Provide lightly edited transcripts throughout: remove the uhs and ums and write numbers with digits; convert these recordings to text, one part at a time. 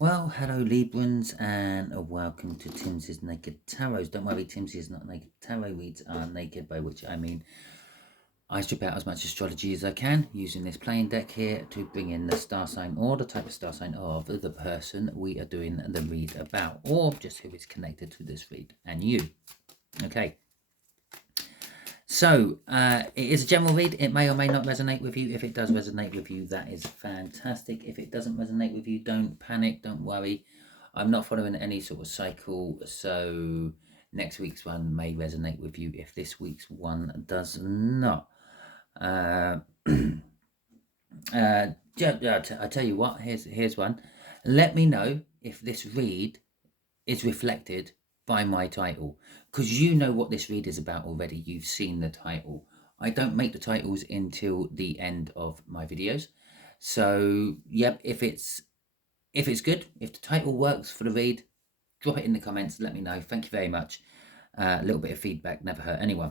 Well, hello Librans and welcome to Timsy's Naked Tarot. Don't worry, Timsy is not naked. Tarot reads are naked, by which I mean I strip out as much astrology as I can using this playing deck here to bring in the star sign or the type of star sign of the person we are doing the read about, or just who is connected to this read and you. Okay. So, it is a general read. It may or may not resonate with you. If it does resonate with you, that is fantastic. If it doesn't resonate with you, don't panic, don't worry. I'm not following any sort of cycle, so next week's one may resonate with you if this week's one does not. I tell you what, here's one. Let me know if this read is reflected by my title, because you know what this read is about already. You've seen the title. I don't make the titles until the end of my videos, so yep, if it's good, if the title works for the read, drop it in the comments, let me know. Thank you very much. A little bit of feedback never hurt anyone.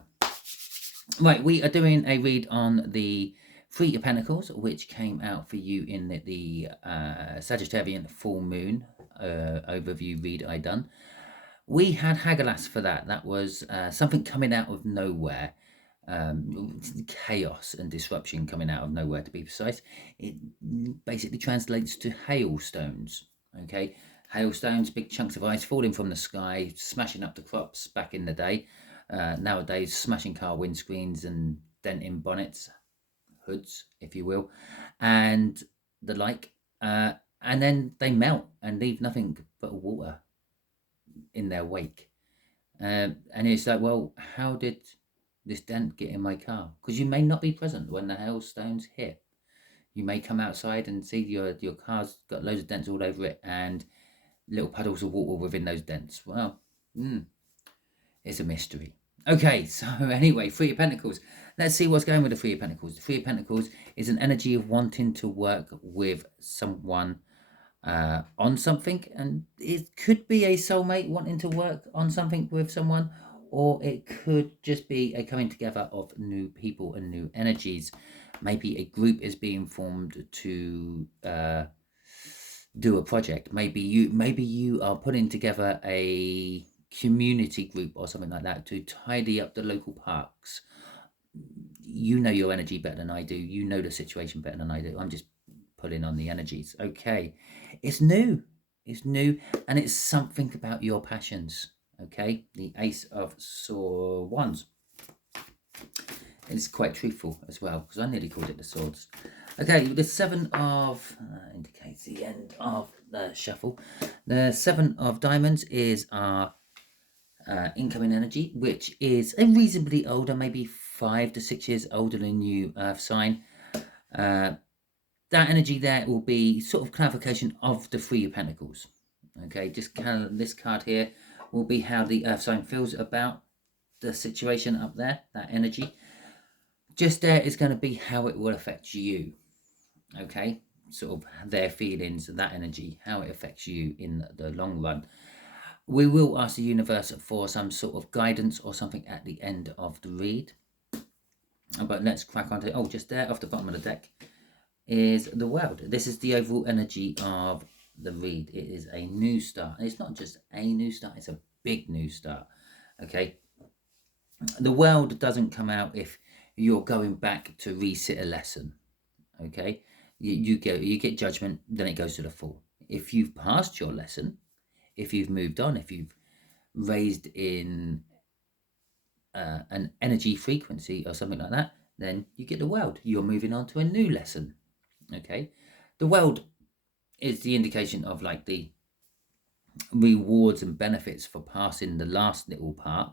Right, we are doing a read on the Three of Pentacles, which came out for you in the Sagittarian full moon overview read I done. We had Hagelas for that. That was something coming out of nowhere. Chaos and disruption coming out of nowhere, to be precise. It basically translates to hailstones. Okay, hailstones, big chunks of ice falling from the sky, smashing up the crops back in the day. Nowadays, smashing car windscreens and denting bonnets, hoods, if you will, and the like. And then they melt and leave nothing but water in their wake. And it's like, well, how did this dent get in my car? Because you may not be present when the hailstones hit. You may come outside and see your car's got loads of dents all over it and little puddles of water within those dents. Well, it's a mystery. Okay, so anyway, Three of Pentacles. Let's see what's going with the Three of Pentacles. The Three of Pentacles is an energy of wanting to work with someone on something, and it could be a soulmate wanting to work on something with someone, or it could just be a coming together of new people and new energies. Maybe a group is being formed to do a project. Maybe you are putting together a community group or something like that to tidy up the local parks. You know your energy better than I do. You know the situation better than I do. I'm just pulling on the energies. Okay, it's new, and it's something about your passions. Okay, the Ace of Wands. It's quite truthful as well, because I nearly called it the Swords. Okay, the Seven of indicates the end of the shuffle. The Seven of Diamonds is our incoming energy, which is a reasonably older, maybe 5 to 6 years older than you, Earth sign. That energy there will be sort of clarification of the Three of Pentacles. Okay, just kind of this card here will be how the Earth sign feels about the situation up there, that energy. Just there is going to be how it will affect you. Okay, sort of their feelings, that energy, how it affects you in the long run. We will ask the universe for some sort of guidance or something at the end of the read. But let's crack on to, oh, just there off the bottom of the deck is the World. This is the overall energy of the read. It is a new start. And it's not just a new start, it's a big new start. Okay. The World doesn't come out if you're going back to resit a lesson. Okay. You get judgment, then it goes to the Fool. If you've passed your lesson, if you've moved on, if you've raised in an energy frequency or something like that, then you get the World. You're moving on to a new lesson. Okay, the World is the indication of like the rewards and benefits for passing the last little part.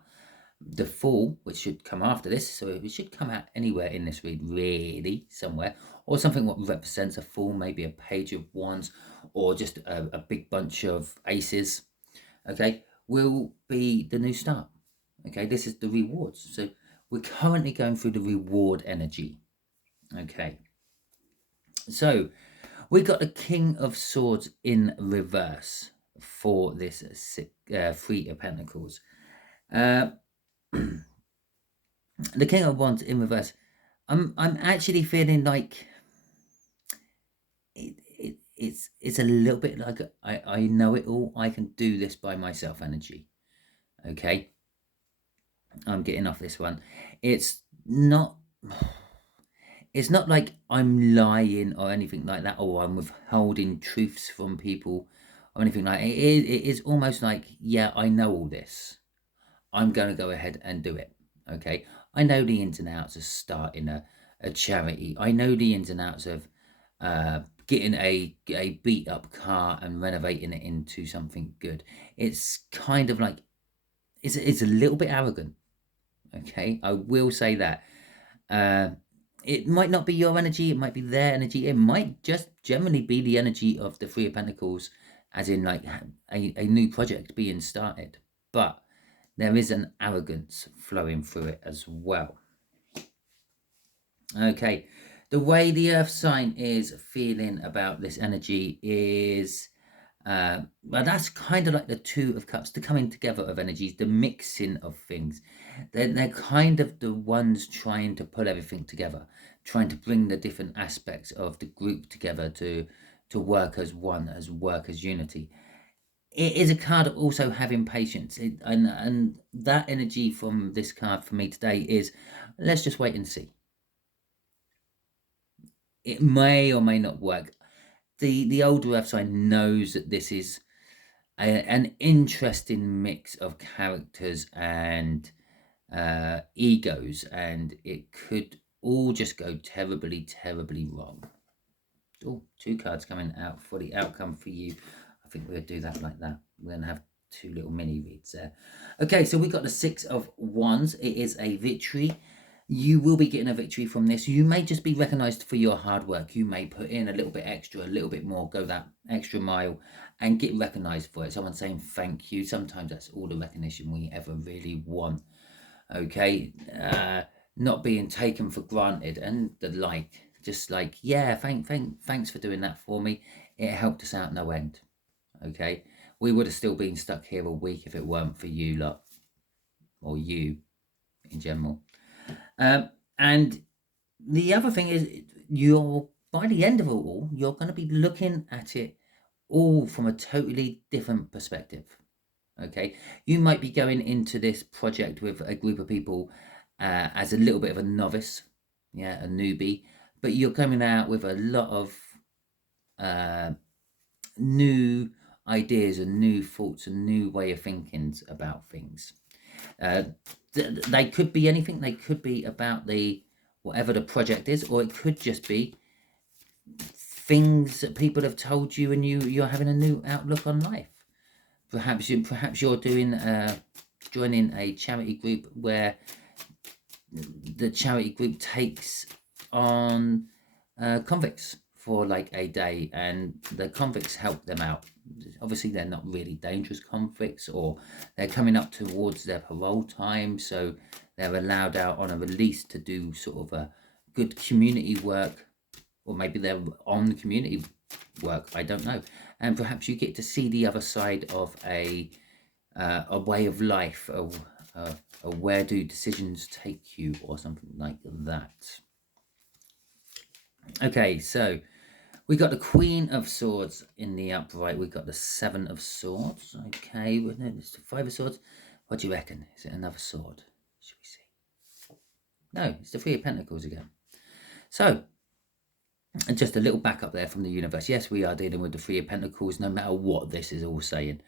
The Fool, which should come after this, so it should come out anywhere in this read, really, somewhere, or something what represents a Fool, maybe a Page of Wands, or just a big bunch of aces. Okay, will be the new start. Okay, this is the rewards. So we're currently going through the reward energy. Okay, so we got the King of Swords in reverse for this Three of Pentacles. The King of Wands in reverse. I'm actually feeling like it's a little bit like I know it all, I can do this by myself energy. Okay, I'm getting off this one. It's not it's not like I'm lying or anything like that, or I'm withholding truths from people or anything like that. It is almost like, yeah, I know all this, I'm going to go ahead and do it. Okay, I know the ins and outs of starting a charity. I know the ins and outs of getting a beat up car and renovating it into something good. It's kind of like, it's a little bit arrogant. Okay, I will say that. Uh, it might not be your energy, it might be their energy, it might just generally be the energy of the Three of Pentacles, as in like a new project being started. But there is an arrogance flowing through it as well. Okay, the way the earth sign is feeling about this energy is, well, that's kind of like the Two of Cups, the coming together of energies, the mixing of things. They're kind of the ones trying to pull everything together, trying to bring the different aspects of the group together to work as one, as work as unity. It is a card of also having patience, and that energy from this card for me today is, let's just wait and see. It may or may not work. The older earth sign knows that this is an interesting mix of characters and egos, and it could all just go terribly, terribly wrong. Oh, two cards coming out for the outcome for you. I think we'll do that like that. We're going to have two little mini reads there. Okay, so we got the Six of Wands. It is a victory. You will be getting a victory from this. You may just be recognized for your hard work. You may put in a little bit extra, a little bit more, go that extra mile and get recognized for it. Someone saying thank you. Sometimes that's all the recognition we ever really want. Okay, not being taken for granted and the like. Just like, yeah, thanks for doing that for me. It helped us out no end. Okay, we would have still been stuck here a week if it weren't for you lot, or you in general. And the other thing is, you're, by the end of it all, you're going to be looking at it all from a totally different perspective. Okay, you might be going into this project with a group of people as a little bit of a novice, yeah, a newbie, but you're coming out with a lot of new ideas and new thoughts and new way of thinking about things. They could be anything. They could be about the whatever the project is, or it could just be things that people have told you, and you're having a new outlook on life. Perhaps you're doing joining a charity group where the charity group takes on convicts for like a day, and the convicts help them out. Obviously they're not really dangerous convicts, or they're coming up towards their parole time, so they're allowed out on a release to do sort of a good community work, or maybe they're on community work, I don't know. And perhaps you get to see the other side of a way of life, a where do decisions take you, or something like that. Okay, so we got the Queen of Swords in the upright. We got the Seven of Swords. Okay, it's the Five of Swords. What do you reckon? Is it another sword? Should we see? No, it's the Three of Pentacles again. So, and just a little backup there from the universe. Yes, we are dealing with the Three of Pentacles, no matter what this is all saying.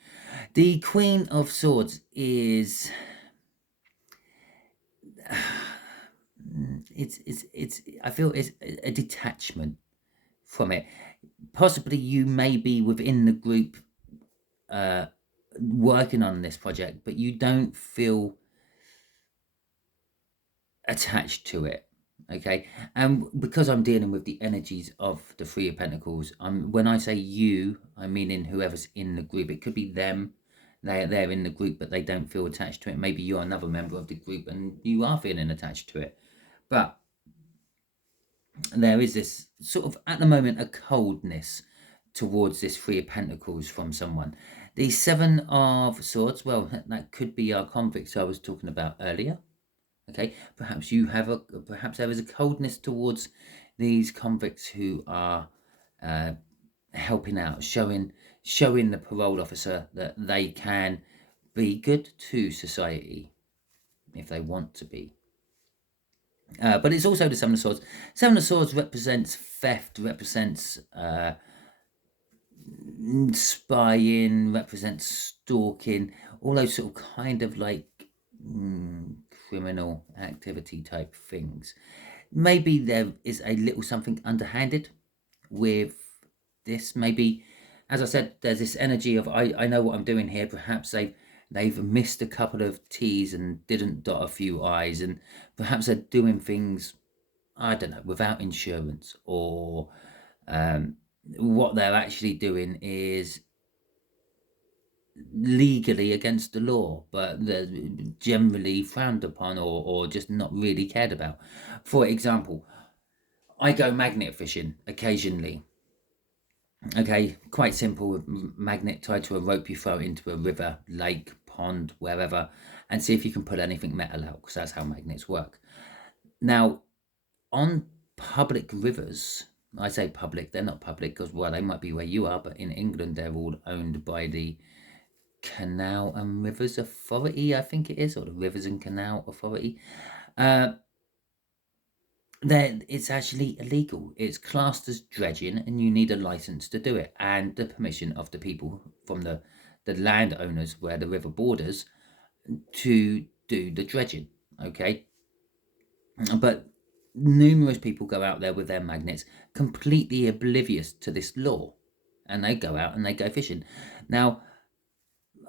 The Queen of Swords is... it's I feel it's a detachment from it. Possibly you may be within the group working on this project, but you don't feel attached to it. Okay, and because I'm dealing with the energies of the Three of Pentacles, when I say you, I mean in whoever's in the group. It could be them, they're in the group but they don't feel attached to it. Maybe you're another member of the group and you are feeling attached to it, but there is this sort of, at the moment, a coldness towards this Three of Pentacles from someone. The Seven of Swords, well, that could be our convicts I was talking about earlier. Okay, perhaps perhaps there is a coldness towards these convicts who are helping out, showing the parole officer that they can be good to society if they want to be. But it's also the Seven of Swords. Seven of Swords represents theft, represents spying, represents stalking, all those sort of kind of like criminal activity type things. Maybe there is a little something underhanded with this. Maybe, as I said, there's this energy of I know what I'm doing here. Perhaps they've missed a couple of T's and didn't dot a few I's, and perhaps they're doing things, I don't know, without insurance, or what they're actually doing is legally against the law, but they're generally frowned upon, or just not really cared about. For example, I go magnet fishing occasionally. Okay, quite simple. Magnet tied to a rope, you throw it into a river, lake, pond, wherever, and see if you can pull anything metal out, because that's how magnets work. Now, on public rivers, I say public, they're not public because, well, they might be where you are, but in England they're all owned by the Canal and Rivers Authority, I think it is, or the Rivers and Canal Authority. Then it's actually illegal. It's classed as dredging, and you need a license to do it, and the permission of the people from the landowners where the river borders to do the dredging. Okay, but numerous people go out there with their magnets, completely oblivious to this law, and they go out and they go fishing. Now,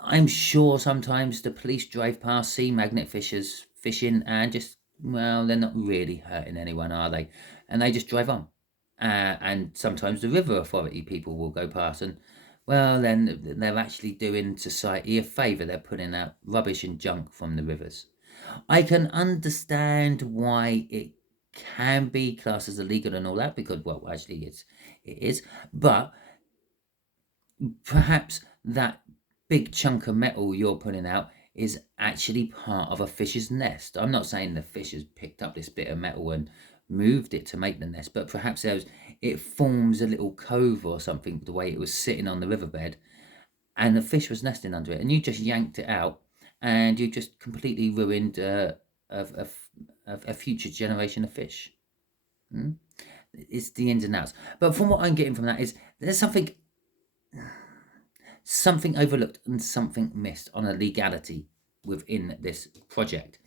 I'm sure sometimes the police drive past, see magnet fishers fishing, and just, well, they're not really hurting anyone, are they? And they just drive on. And sometimes the river authority people will go past, and, well, then they're actually doing society a favour. They're putting out rubbish and junk from the rivers. I can understand why it can be classed as illegal and all that, because, well, actually it is. But perhaps that big chunk of metal you're putting out is actually part of a fish's nest. I'm not saying the fish has picked up this bit of metal and moved it to make the nest, but perhaps it forms a little cove or something, the way it was sitting on the riverbed, and the fish was nesting under it, and you just yanked it out, and you just completely ruined a future generation of fish. It's the ins and outs. But from what I'm getting from that is there's something overlooked and something missed on a legality within this project.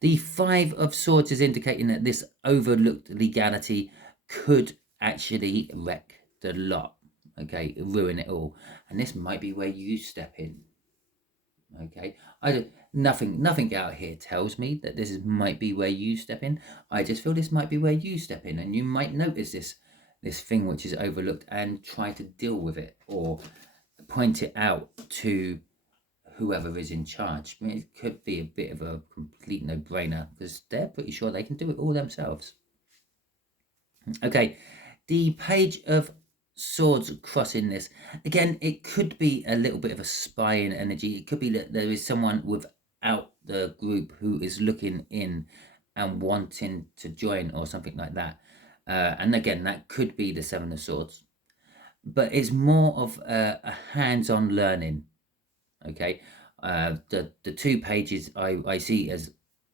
The Five of Swords is indicating that this overlooked legality could actually wreck the lot, okay, ruin it all, and this might be where you step in. Okay, nothing out here tells me that might be where you step in. I just feel this might be where you step in, and you might notice this thing which is overlooked and try to deal with it, or point it out to whoever is in charge. I mean, it could be a bit of a complete no-brainer because they're pretty sure they can do it all themselves. Okay, the Page of Swords crossing this. Again, it could be a little bit of a spying energy. It could be that there is someone without the group who is looking in and wanting to join or something like that. And again, that could be the Seven of Swords. But it's more of a hands-on learning. Okay, the 2 pages I see as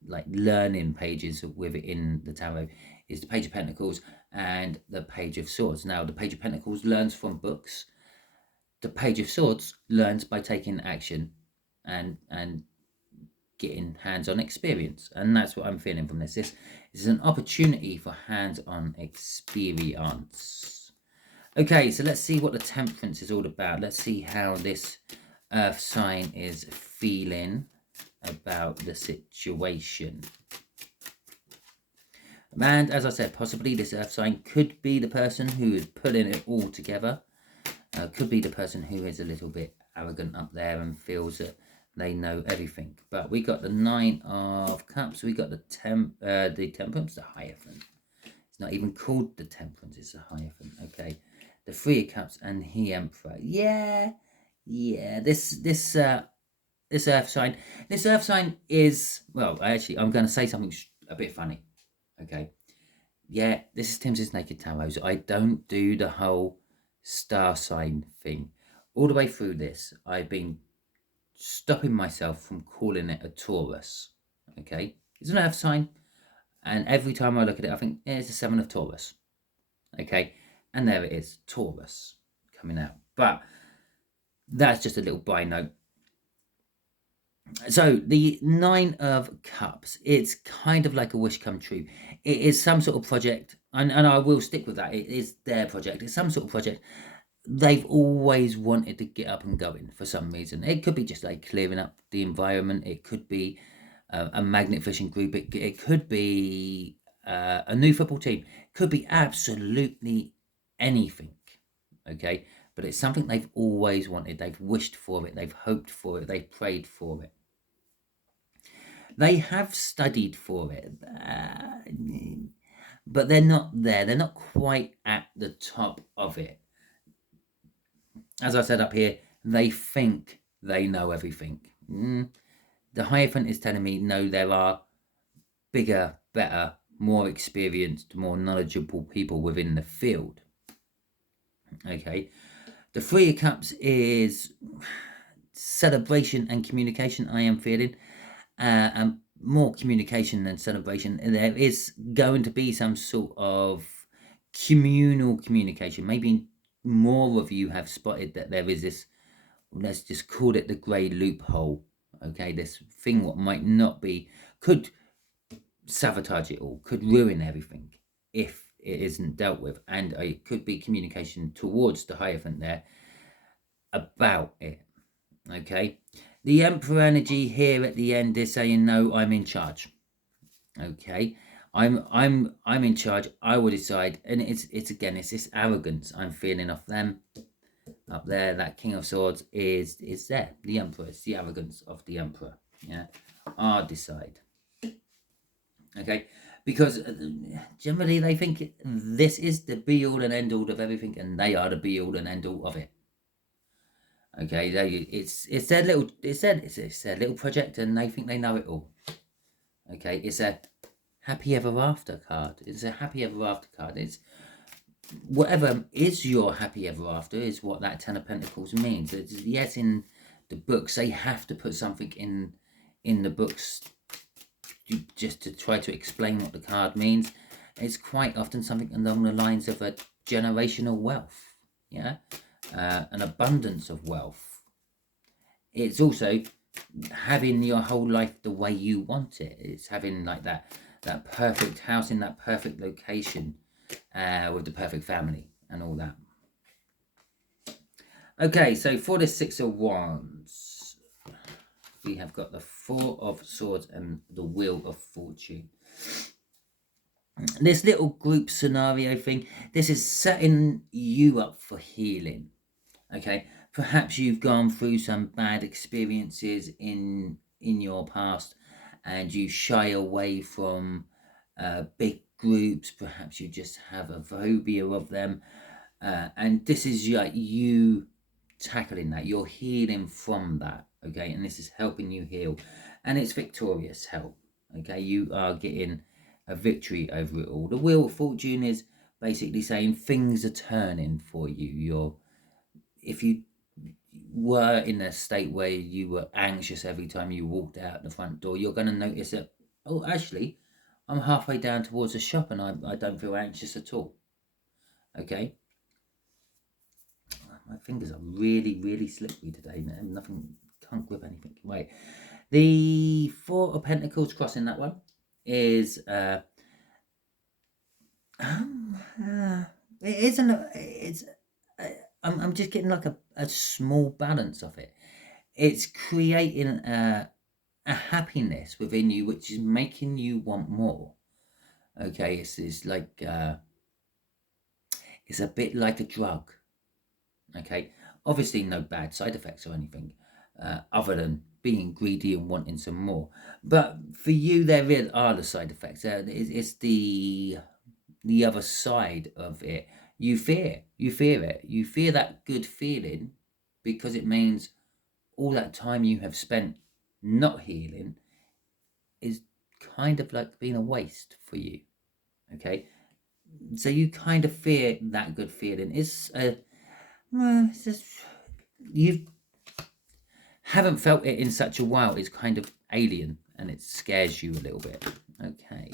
like learning pages within the tarot is the Page of Pentacles and the Page of Swords. Now, the Page of Pentacles learns from books. The Page of Swords learns by taking action and getting hands-on experience, and that's what I'm feeling from this. This is an opportunity for hands-on experience. Okay, so let's see what the Temperance is all about. Let's see how this Earth sign is feeling about the situation. And as I said, possibly this Earth sign could be the person who is putting it all together. Could be the person who is a little bit arrogant up there and feels that they know everything. But we got the Nine of Cups. We got the Temperance, the Hierophant. It's not even called the Temperance, it's the Hierophant. Okay, the Three of Cups and the Emperor. Yeah. This Earth sign. This Earth sign is, well, actually, I'm going to say something a bit funny. Okay. Yeah, this is Timsy Naked Tarot. So I don't do the whole star sign thing. All the way through this, I've been stopping myself from calling it a Taurus. Okay, it's an earth sign, and every time I look at it, I think it's a 7 of Taurus. Okay, and there it is, Taurus coming out. But that's just a little by note. So the 9 of Cups, it's kind of like a wish come true. It is some sort of project, and I will stick with that. It is their project. It's some sort of project they've always wanted to get up and going for some reason. It could be just like clearing up the environment. It could be a magnet fishing group. It could be a new football team. It could be absolutely anything. Okay, but it's something they've always wanted. They've wished for it. They've hoped for it. They've prayed for it. They have studied for it, but they're not there. They're not quite at the top of it. As I said up here, they think they know everything. The Hierophant is telling me, no, there are bigger, better, more experienced, more knowledgeable people within the field. Okay. The 3 of Cups is celebration and communication, I am feeling. And more communication than celebration. There is going to be some sort of communal communication. Maybe more of you have spotted that there is this, let's just call it the grey loophole. Okay, this thing what might not be, could sabotage it all, could ruin everything if it isn't dealt with. And it could be communication towards the Hierophant there about it. Okay, the Emperor energy here at the end is saying, no, I'm in charge. Okay, I'm in charge. I will decide. And it's again, it's this arrogance I'm feeling off them up there. That King of Swords is there. The Emperor. It's the arrogance of the Emperor. Yeah, I'll decide. Okay, because generally they think this is the be all and end all of everything, and they are the be all and end all of it. Okay, it's their little it's their little project, and they think they know it all. Okay, it's a happy ever after card. It's a happy ever after card. It's whatever is your happy ever after is what that 10 of Pentacles means. It's, yes, in the books they have to put something in the books just to try to explain what the card means. It's quite often something along the lines of a generational wealth. Yeah. An abundance of wealth. It's also having your whole life the way you want it. It's having like that perfect house in that perfect location with the perfect family and all that. Okay, so for the 6 of Wands, we have got the 4 of Swords and the Wheel of Fortune. This little group scenario thing, this is setting you up for healing. Okay, perhaps you've gone through some bad experiences in your past and you shy away from big groups. Perhaps you just have a phobia of them, and this is like you tackling that. You're healing from that. Okay, and this is helping you heal, and it's victorious help. Okay, you are getting a victory over it all. The Wheel of Fortune is basically saying things are turning for you. If you were in a state where you were anxious every time you walked out the front door, you're going to notice that, oh, actually, I'm halfway down towards the shop and I don't feel anxious at all. Okay? My fingers are really, really slippery today. Nothing, can't grip anything. Right. The 4 of Pentacles crossing that one is I'm just getting like a small balance of it. It's creating a happiness within you, which is making you want more. Okay, it's like it's a bit like a drug. Okay, obviously no bad side effects or anything, other than being greedy and wanting some more. But for you, there are the side effects. It's the other side of it. You fear it. You fear that good feeling because it means all that time you have spent not healing is kind of like being a waste for you. Okay, so you kind of fear that good feeling. it's just, you haven't felt it in such a while. It's kind of alien and it scares you a little bit. Okay.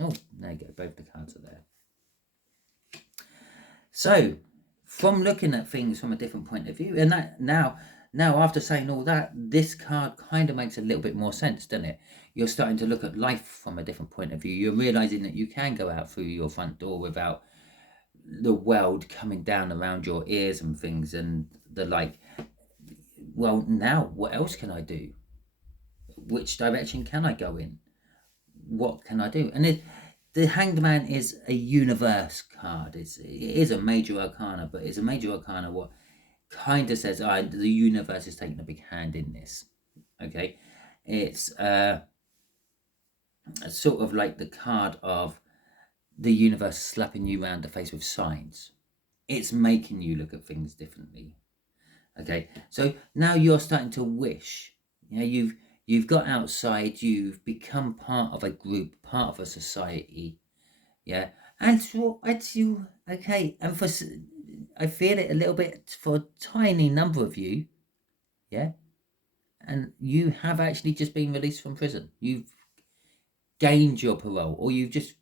Oh, there you go. Both the cards are there. So, from looking at things from a different point of view, and that now after saying all that, this card kind of makes a little bit more sense, doesn't it? You're starting to look at life from a different point of view. You're realizing that you can go out through your front door without the world coming down around your ears and things, and the like. Well, now what else can I do? Which direction can I go in? What can I do? And the Hanged Man is a universe card. It is a major arcana, but it's a major arcana what kind of says the universe is taking a big hand in this. Okay, it's sort of like the card of the universe slapping you round the face with signs. It's making you look at things differently. Okay, so now you're starting to wish. You've got outside. You've become part of a group, part of a society. Yeah, and it's you. Okay, and I feel it a little bit for a tiny number of you. Yeah, and you have actually just been released from prison. You've gained your parole, or you've just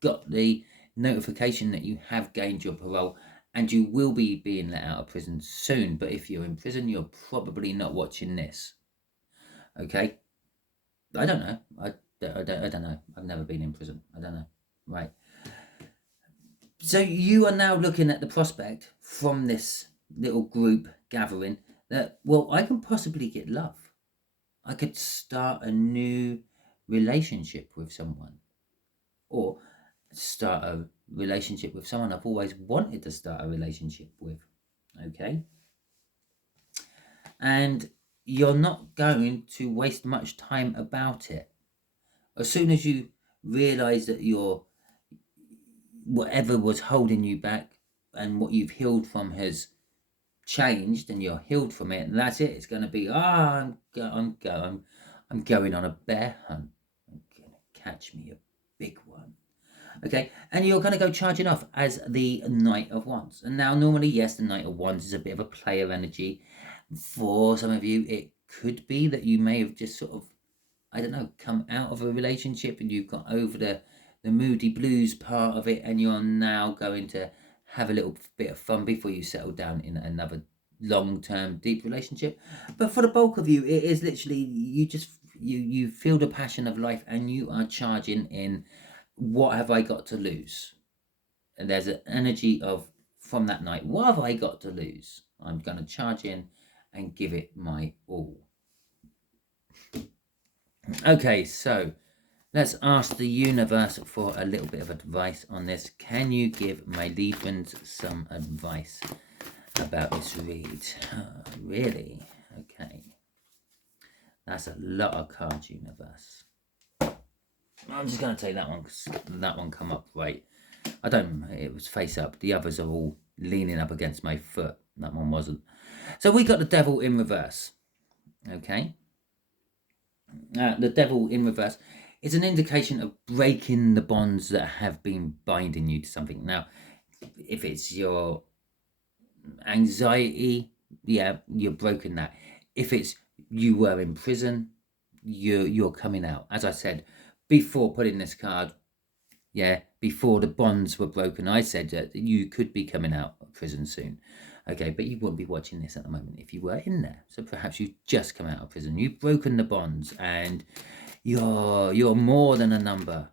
got the notification that you have gained your parole, and you will be being let out of prison soon. But if you're in prison, you're probably not watching this. Okay, I don't know. I don't know. I've never been in prison. I don't know. Right. So you are now looking at the prospect from this little group gathering that, well, I can possibly get love. I could start a new relationship with someone, or start a relationship with someone I've always wanted to start a relationship with. Okay, and you're not going to waste much time about it. As soon as you realize that whatever was holding you back and what you've healed from has changed, and you're healed from it, and that's it. It's going to be I'm going on a bear hunt. I'm going to catch me a big one. Okay, and you're going to go charging off as the Knight of Wands. And now normally, yes, the Knight of Wands is a bit of a player energy. For some of you, it could be that you may have just sort of, I don't know, come out of a relationship and you've got over the moody blues part of it, and you're now going to have a little bit of fun before you settle down in another long-term deep relationship. But for the bulk of you, it is literally you feel the passion of life, and you are charging in. What have I got to lose? And there's an energy of, from that night, what have I got to lose? I'm going to charge in and give it my all. Okay, so let's ask the universe for a little bit of advice on this. Can you give my Librans some advice about this read? Really? Okay. That's a lot of cards, universe. I'm just going to take that one because that one come up right. It was face up. The others are all leaning up against my foot. That one wasn't. So we got the Devil in reverse. Okay. The Devil in reverse is an indication of breaking the bonds that have been binding you to something. Now, if it's your anxiety, yeah, you're broken that. If it's you were in prison, you're coming out. As I said before putting this card, yeah, before the bonds were broken, I said that you could be coming out of prison soon. Okay, but you wouldn't be watching this at the moment if you were in there. So perhaps you've just come out of prison. You've broken the bonds, and you're more than a number.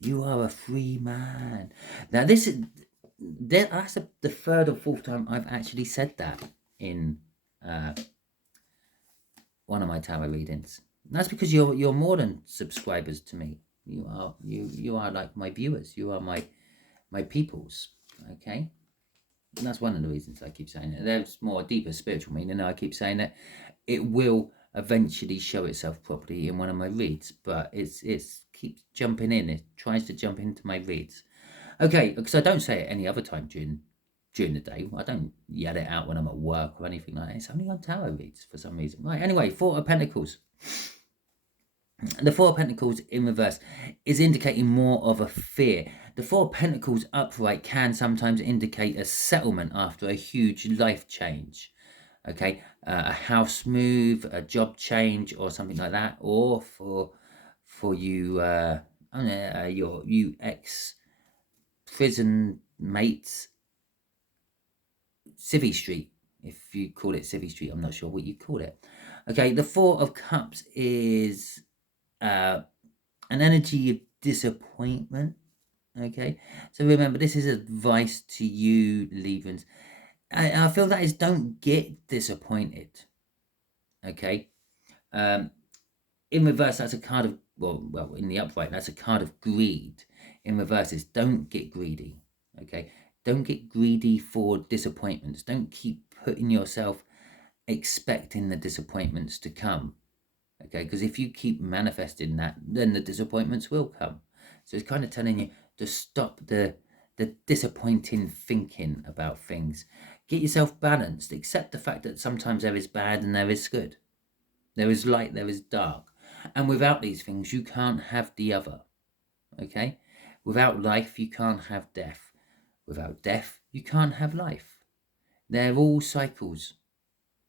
You are a free man. Now that's the third or fourth time I've actually said that in one of my tarot readings. And that's because you're more than subscribers to me. You are like my viewers. You are my peoples. Okay. And that's one of the reasons I keep saying it. There's more deeper spiritual meaning. I keep saying that it will eventually show itself properly in one of my reads, but it's keeps jumping in. It tries to jump into my reads. Okay, because I don't say it any other time during the day. I don't yell it out when I'm at work or anything like that. It's only on tarot reads for some reason. Right, anyway, Four of Pentacles. The Four of Pentacles in reverse is indicating more of a fear. The Four of Pentacles upright can sometimes indicate a settlement after a huge life change. Okay, a house move, a job change, or something like that, or for you, I don't know, you ex prison mates, Civvy Street. If you call it Civvy Street, I'm not sure what you call it. Okay, the Four of Cups is an energy of disappointment. Okay, so remember, this is advice to you, Librans. I feel that is, don't get disappointed. Okay, in reverse, that's a card of, well, in the upright, that's a card of greed. In reverse is don't get greedy. Okay, don't get greedy for disappointments. Don't keep putting yourself expecting the disappointments to come. Okay, because if you keep manifesting that, then the disappointments will come. So it's kind of telling you to stop the disappointing thinking about things. Get yourself balanced. Accept the fact that sometimes there is bad and there is good. There is light, there is dark. And without these things, you can't have the other. Okay? Without life, you can't have death. Without death, you can't have life. They're all cycles.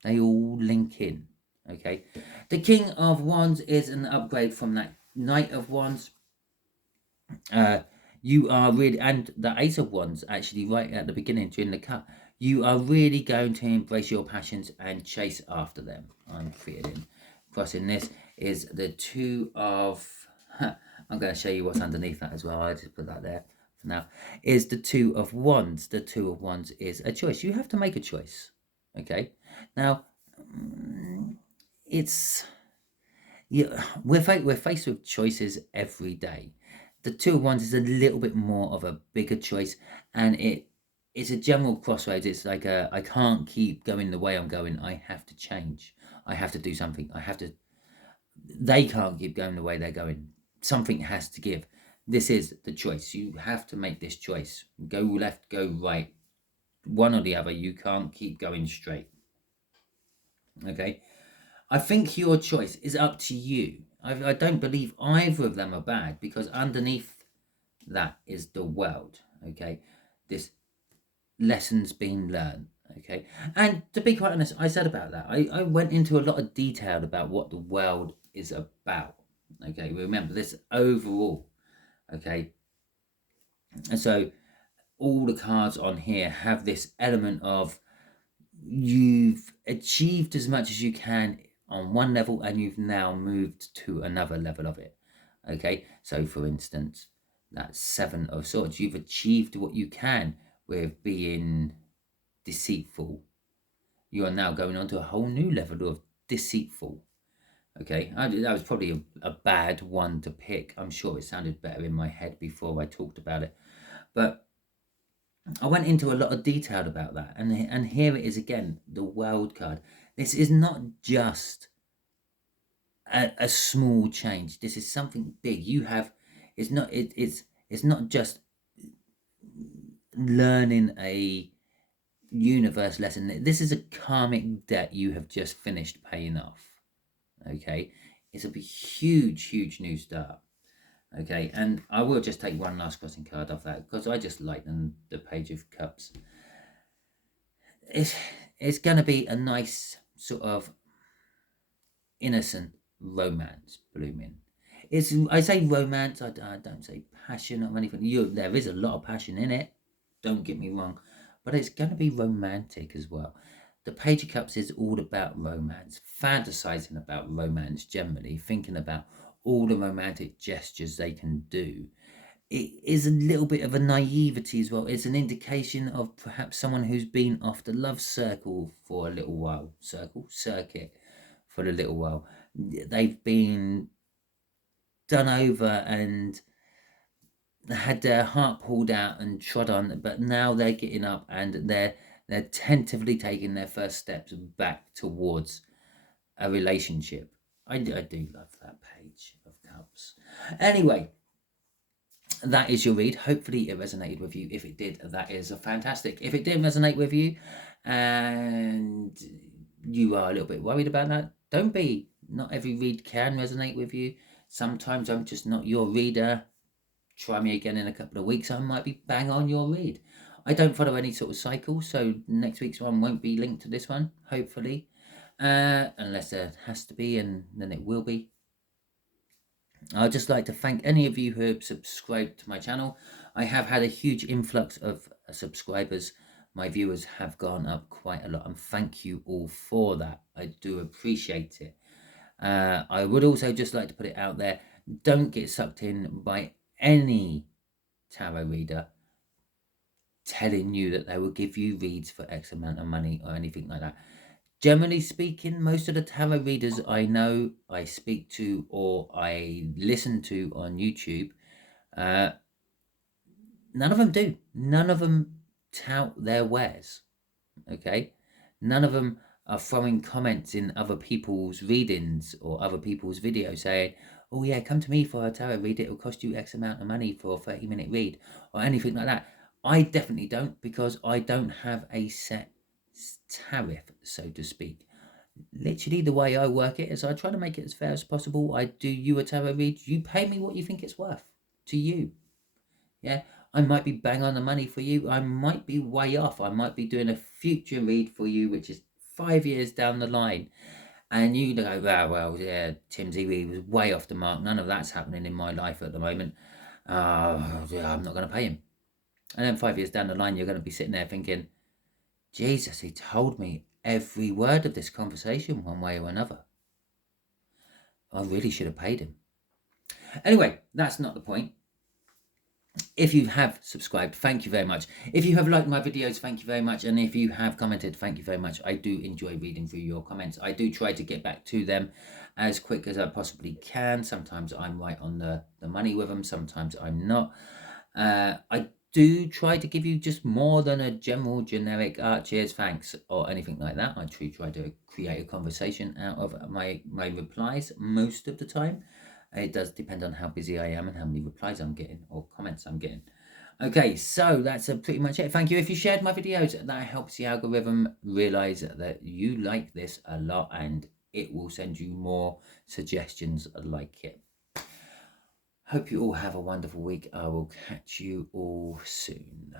They all link in. Okay? The King of Wands is an upgrade from that Knight of Wands. You are really, and the Ace of Wands, actually, right at the beginning, during the cut, you are really going to embrace your passions and chase after them. I'm feeling. Crossing this is the Two of, I'm going to show you what's underneath that as well. I just put that there for now. Is the Two of Wands. The Two of Wands is a choice. You have to make a choice. Okay. Now, it's, yeah, we're faced with choices every day. The Two of Wands is a little bit more of a bigger choice, and it's a general crossroads. It's like I can't keep going the way I'm going. I have to change. I have to do something. They can't keep going the way they're going. Something has to give. This is the choice. You have to make this choice. Go left, go right. One or the other. You can't keep going straight. Okay? I think your choice is up to you. I don't believe either of them are bad, because underneath that is the world. Okay? This lessons being learned. Okay, and to be quite honest, I said about that, I went into a lot of detail about what the world is about. Okay, remember this overall. Okay, and so all the cards on here have this element of you've achieved as much as you can on one level, and you've now moved to another level of it. Okay, so for instance, that Seven of Swords, you've achieved what you can with being deceitful. You are now going on to a whole new level of deceitful. Okay, that was probably a bad one to pick. I'm sure it sounded better in my head before I talked about it, but I went into a lot of detail about that, and here it is again, the World card. This is not just a small change. This is something big. You have, it's not just learning a universe lesson. This is a karmic debt you have just finished paying off. Okay, it's a huge new start. Okay, and I will just take one last crossing card off that, because I just like the Page of Cups. It's going to be a nice sort of innocent romance blooming. I say romance, I don't say passion or anything. There is a lot of passion in it, don't get me wrong, but it's going to be romantic as well. The Page of Cups is all about romance, fantasizing about romance generally, thinking about all the romantic gestures they can do. It is a little bit of a naivety as well. It's an indication of perhaps someone who's been off the love circle for a little while. Circuit for a little while. They've been done over and had their heart pulled out and trod on, but now they're getting up and they're tentatively taking their first steps back towards a relationship. I do love that Page of Cups. Anyway, that is your read. Hopefully it resonated with you. If it did, that is fantastic. If it didn't resonate with you and you are a little bit worried about that, don't be. Not every read can resonate with you. Sometimes I'm just not your reader. Try me again in a couple of weeks. I might be bang on your read. I don't follow any sort of cycle, so next week's one won't be linked to this one, hopefully. Unless there has to be, and then it will be. I'd just like to thank any of you who have subscribed to my channel. I have had a huge influx of subscribers. My viewers have gone up quite a lot, and thank you all for that. I do appreciate it. I would also just like to put it out there, don't get sucked in by any tarot reader telling you that they will give you reads for X amount of money or anything like that. Generally speaking, most of the tarot readers I know, I speak to, or I listen to on YouTube, none of them do. None of them tout their wares, okay? None of them are throwing comments in other people's readings or other people's videos saying, oh yeah, come to me for a tarot read, it'll cost you X amount of money for a 30-minute read or anything like that. I definitely don't, because I don't have a set tariff, so to speak. Literally, the way I work it is I try to make it as fair as possible. I do you a tarot read, you pay me what you think it's worth to you. Yeah, I might be bang on the money for you. I might be way off. I might be doing a future read for you, which is 5 years down the line. And you go, well, yeah, Timsy, we was way off the mark. None of that's happening in my life at the moment. Yeah, I'm not going to pay him. And then 5 years down the line, you're going to be sitting there thinking, Jesus, he told me every word of this conversation one way or another. I really should have paid him. Anyway, that's not the point. If you have subscribed, thank you very much. If you have liked my videos, thank you very much. And if you have commented, thank you very much. I do enjoy reading through your comments. I do try to get back to them as quick as I possibly can. Sometimes I'm right on the money with them. Sometimes I'm not. I do try to give you just more than a general generic cheers, thanks, or anything like that. I try to create a conversation out of my replies most of the time. It does depend on how busy I am and how many replies I'm getting or comments I'm getting. Okay, so that's pretty much it. Thank you. If you shared my videos, that helps the algorithm realize that you like this a lot, and it will send you more suggestions like it. Hope you all have a wonderful week. I will catch you all soon.